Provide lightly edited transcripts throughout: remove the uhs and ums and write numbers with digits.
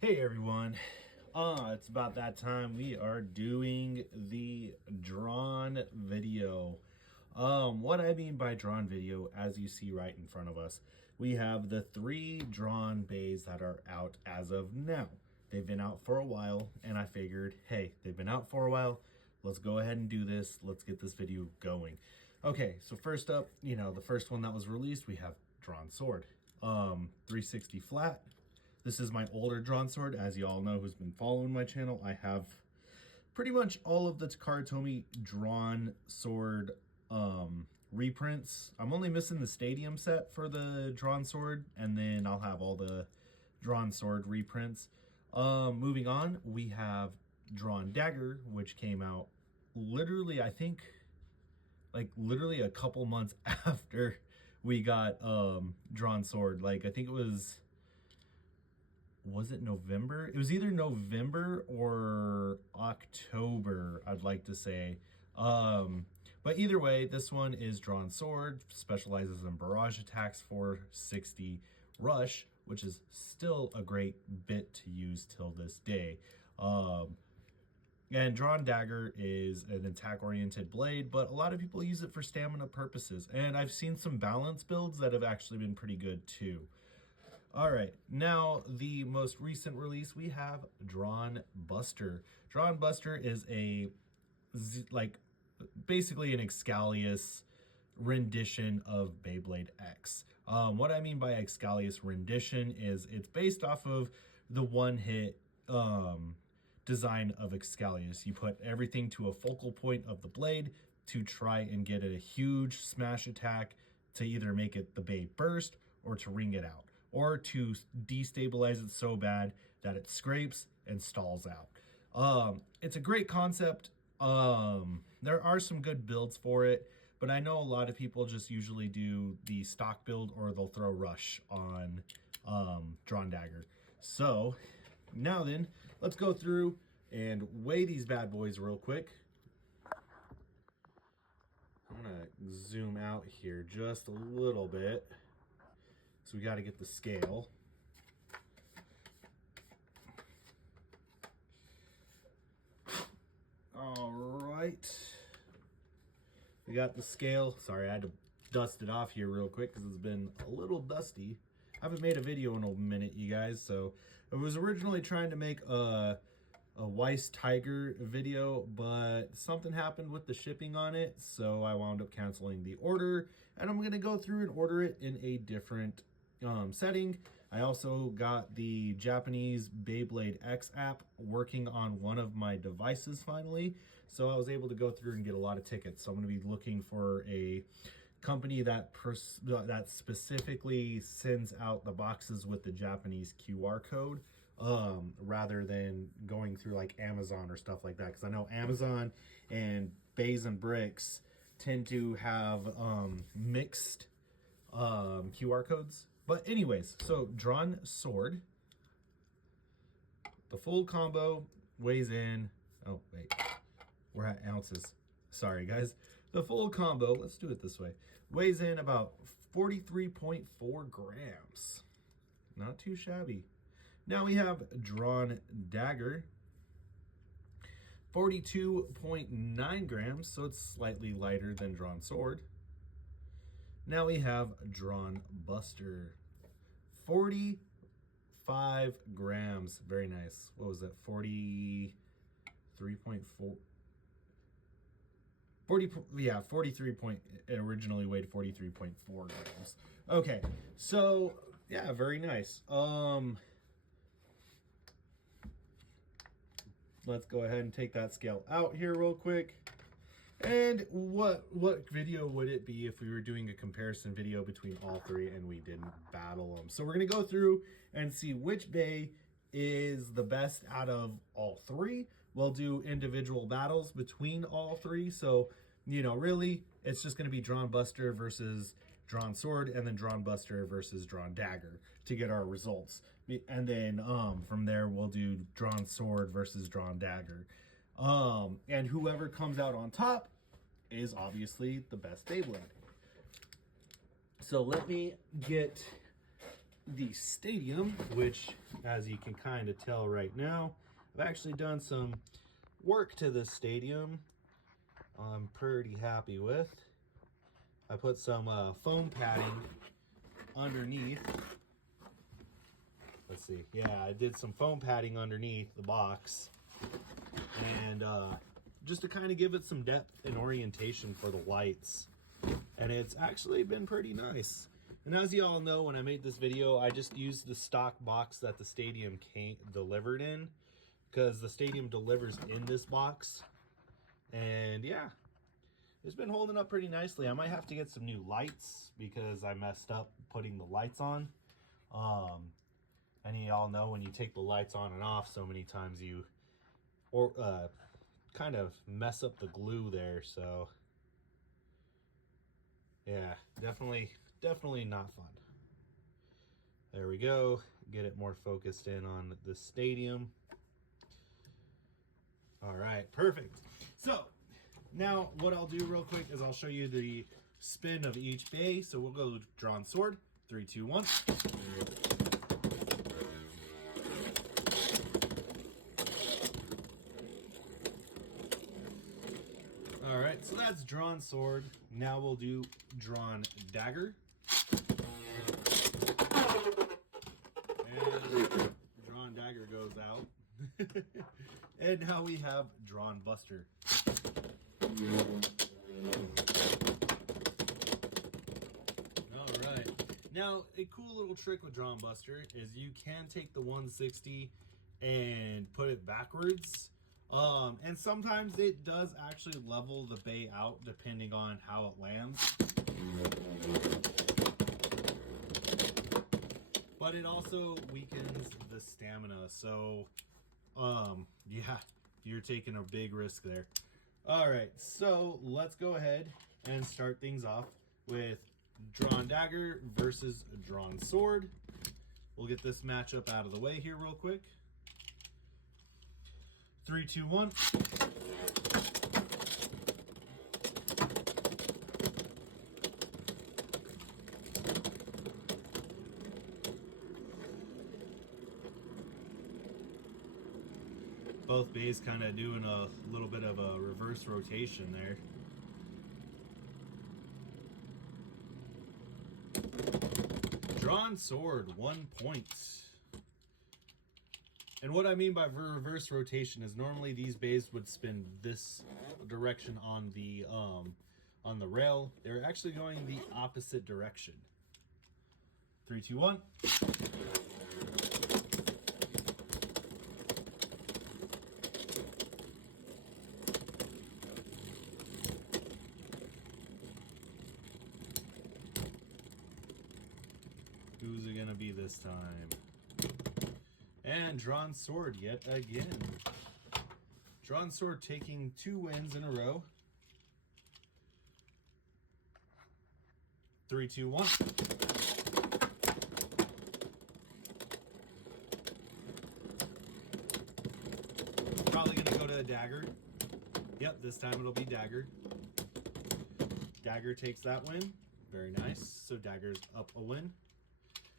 Hey everyone, it's about that time. We are doing the drawn video. What I mean by drawn video, as you see right in front of us, we have the 3 drawn bays that are out as of now. They've been out for a while, and I figured, hey, they've been out for a while. Let's go ahead and do this. Let's get this video going. Okay, so first up, the first one that was released, we have Drawn Sword. 360 flat. This is my older drawn sword. As you all know who's been following my channel, I have pretty much all of the Takara Tomy drawn sword reprints. I'm only missing the stadium set for the drawn sword, and then I'll have all the drawn sword reprints. Moving on, we have Drawn Dagger, which came out literally, I think, like literally a couple months after we got drawn sword. Like, I think it was it November? It was either November or October, I'd like to say. But either way, this one is Drawn Sword, specializes in barrage attacks for 60 rush, which is still a great bit to use till this day. And Drawn Dagger is an attack-oriented blade, but a lot of people use it for stamina purposes. And I've seen some balance builds that have actually been pretty good too. All right, now the most recent release, we have Drawn Buster. Drawn Buster is basically an Excalius rendition of Beyblade X. What I mean by Excalius rendition is it's based off of the one-hit design of Excalius. You put everything to a focal point of the blade to try and get a huge smash attack to either make it the Bay burst or to ring it out, or to destabilize it so bad that it scrapes and stalls out. It's a great concept. There are some good builds for it, but I know a lot of people just usually do the stock build, or they'll throw Rush on Drawn Dagger. So now then, let's go through and weigh these bad boys real quick. I'm gonna zoom out here just a little bit. So we got to get the scale. All right. We got the scale. Sorry, I had to dust it off here real quick because it's been a little dusty. I haven't made a video in a minute, you guys. So I was originally trying to make a Weiss Tiger video, but something happened with the shipping on it. So I wound up canceling the order, and I'm going to go through and order it in a different setting. I also got the Japanese Beyblade X app working on one of my devices finally, so I was able to go through and get a lot of tickets. So I'm going to be looking for a company that specifically sends out the boxes with the Japanese QR code, rather than going through like Amazon or stuff like that, because I know Amazon and Bays and Bricks tend to have mixed QR codes. But anyways, so Drawn Sword, the full combo weighs in, oh wait, we're at ounces. Sorry guys. The full combo, let's do it this way, weighs in about 43.4 grams. Not too shabby. Now we have Drawn Dagger, 42.9 grams, so it's slightly lighter than Drawn Sword. Now we have Drawn Buster, 45 grams. Very nice. What was that? 43.4. 43 point, it originally weighed 43.4 grams. Okay, so yeah, very nice. Let's go ahead and take that scale out here real quick. And what video would it be if we were doing a comparison video between all 3 and we didn't battle them? So we're going to go through and see which bay is the best out of all 3. We'll do individual battles between all 3. So, really, it's just going to be Drawn Buster versus Drawn Sword, and then Drawn Buster versus Drawn Dagger to get our results. And then from there, we'll do Drawn Sword versus Drawn Dagger. And whoever comes out on top is obviously the best Beyblade. So let me get the stadium, which, as you can kind of tell right now, I've actually done some work to this stadium I'm pretty happy with. I put some foam padding underneath. Let's see. Yeah, I did some foam padding underneath the box. And just to kind of give it some depth and orientation for the lights. And it's actually been pretty nice. And as you all know, when I made this video, I just used the stock box that the stadium delivered in, because the stadium delivers in this box. And yeah, it's been holding up pretty nicely. I might have to get some new lights because I messed up putting the lights on. And you all know when you take the lights on and off so many times, you kind of mess up the glue there. So yeah, definitely not fun. There we go. Get it more focused in on the stadium. All right, perfect. So now what I'll do real quick is I'll show you the spin of each bay. So we'll go drawn sword. 3, 2, 1. All right, so that's drawn sword. Now we'll do drawn dagger. And drawn dagger goes out. And now we have drawn buster. All right. Now, a cool little trick with drawn buster is you can take the 160 and put it backwards. And sometimes it does actually level the bay out depending on how it lands. But it also weakens the stamina. So, yeah, you're taking a big risk there. All right, so let's go ahead and start things off with drawn dagger versus drawn sword. We'll get this matchup out of the way here real quick. 3, 2, 1. Both bays kind of doing a little bit of a reverse rotation there. Drawn sword, 1 point. And what I mean by reverse rotation is normally these bays would spin this direction on the rail. They're actually going the opposite direction. 3, 2, 1. Who's it gonna be this time? And drawn sword yet again. Drawn sword taking 2 wins in a row. 3, 2, 1. Probably gonna go to a dagger. Yep, this time it'll be dagger. Dagger takes that win. Very nice. So dagger's up a win.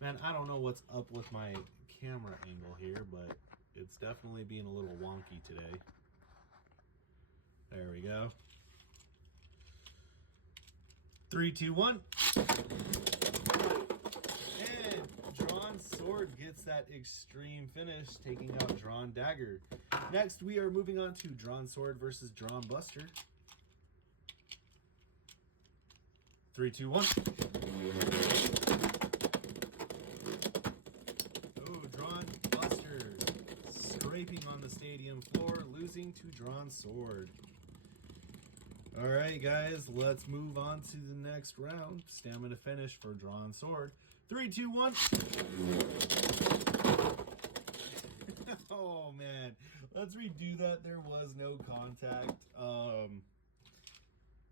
Man, I don't know what's up with my camera angle here, but it's definitely being a little wonky today. There we go. 3, 2, 1. And drawn sword gets that extreme finish, taking out drawn dagger. Next, we are moving on to drawn sword versus drawn buster. 3, 2, 1. Scraping on the stadium floor, losing to drawn sword. All right, guys, let's move on to the next round. Stamina finish for drawn sword. 3, 2, 1. Oh man, let's redo that. There was no contact.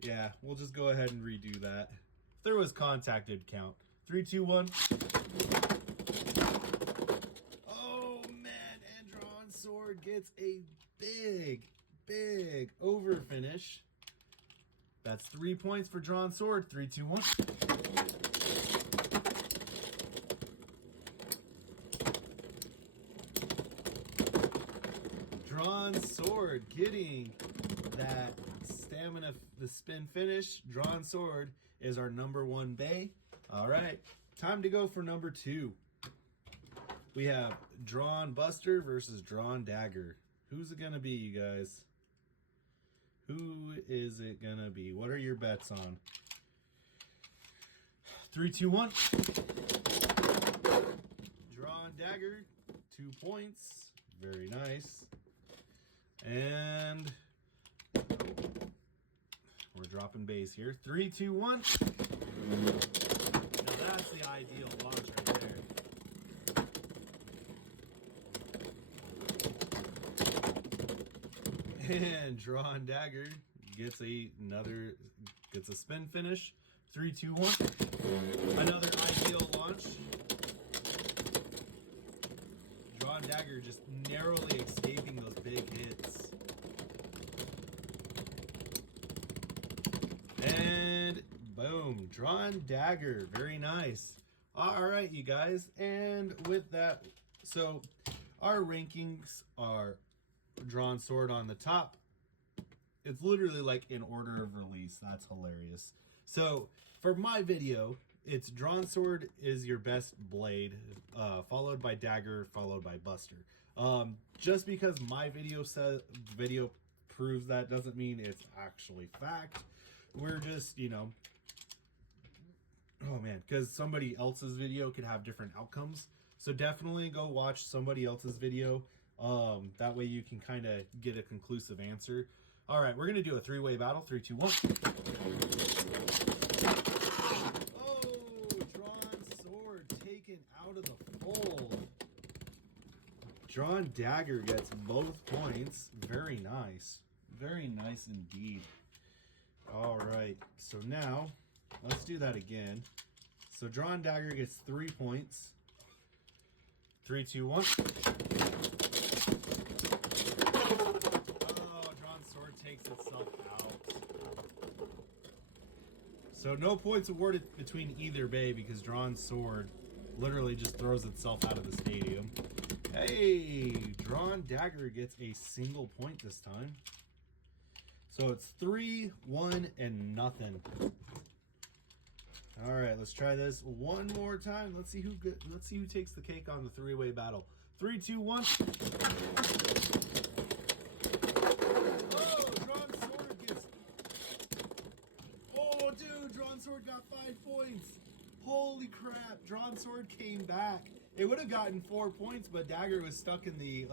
Yeah, we'll just go ahead and redo that. If there was contact, it'd count. 3, 2, 1. Sword gets a big over finish. That's 3 points for drawn sword. 3, 2, 1. Drawn Sword getting that stamina, the spin finish. Drawn Sword is our #1 bay. All right, time to go for number 2. We have Drawn Buster versus Drawn Dagger. Who's it gonna be, you guys? Who is it gonna be? What are your bets on? 3, 2, 1. Drawn Dagger, 2 points. Very nice. And we're dropping base here. 3, 2, 1. Now that's the ideal launch right there. And Drawn Dagger gets a spin finish. 3, 2, 1. Another ideal launch. Drawn Dagger just narrowly escaping those big hits. And boom, Drawn Dagger. Very nice. All right, you guys. And with that, so our rankings are Drawn Sword on the top. It's literally like in order of release. That's hilarious. So for my video, it's Drawn Sword is your best blade, followed by Dagger, followed by Buster. Just because my video proves that doesn't mean it's actually fact. We're just, you know, oh man, because somebody else's video could have different outcomes. So definitely go watch somebody else's video. That way you can kind of get a conclusive answer. All right, we're going to do a 3-way battle. 3, 2, 1. Oh, Drawn Sword taken out of the fold. Drawn Dagger gets both points. Very nice. Very nice indeed. All right, so now let's do that again. So Drawn Dagger gets 3 points. 3, 2, 1. Sword takes itself out. So no points awarded between either bay because Drawn Sword literally just throws itself out of the stadium. Hey, Drawn Dagger gets a single point this time. So it's 3, 1, and nothing. All right, let's try this one more time. Let's see who takes the cake on the 3-way battle. 3, 2, 1. Drawn Sword got 5 points. Holy crap, Drawn Sword came back. It would have gotten 4 points, but Dagger was stuck in the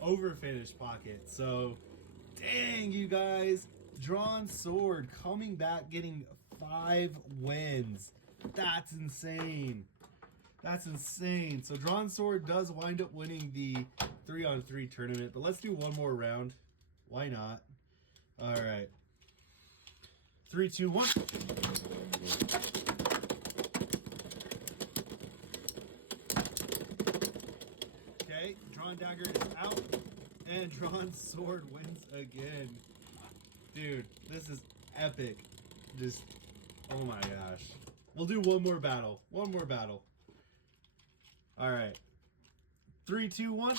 overfinish pocket. So, dang, you guys. Drawn Sword coming back, getting 5 wins. That's insane. That's insane. So, Drawn Sword does wind up winning the 3-on-3 tournament, but let's do one more round. Why not? All right. 3, 2, 1. Okay, Drawn Dagger is out, and Drawn Sword wins again. Dude, this is epic. Just, oh my gosh. We'll do one more battle. One more battle. All right. 3, 2, 1.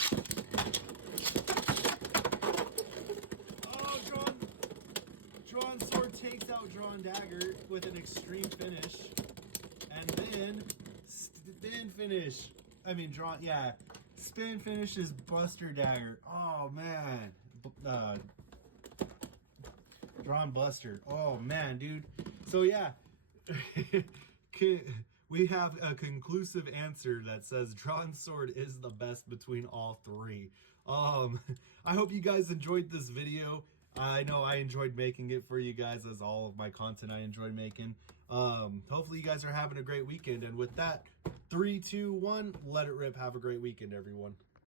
Drawn Sword takes out Drawn Dagger with an extreme finish. And then spin finish. Spin finish is Buster Dagger. Oh, man. Drawn Buster. Oh, man, dude. So, yeah. We have a conclusive answer that says Drawn Sword is the best between all 3. I hope you guys enjoyed this video. I know I enjoyed making it for you guys, as all of my content I enjoyed making. Hopefully you guys are having a great weekend. And with that, 3, 2, 1, let it rip. Have a great weekend, everyone.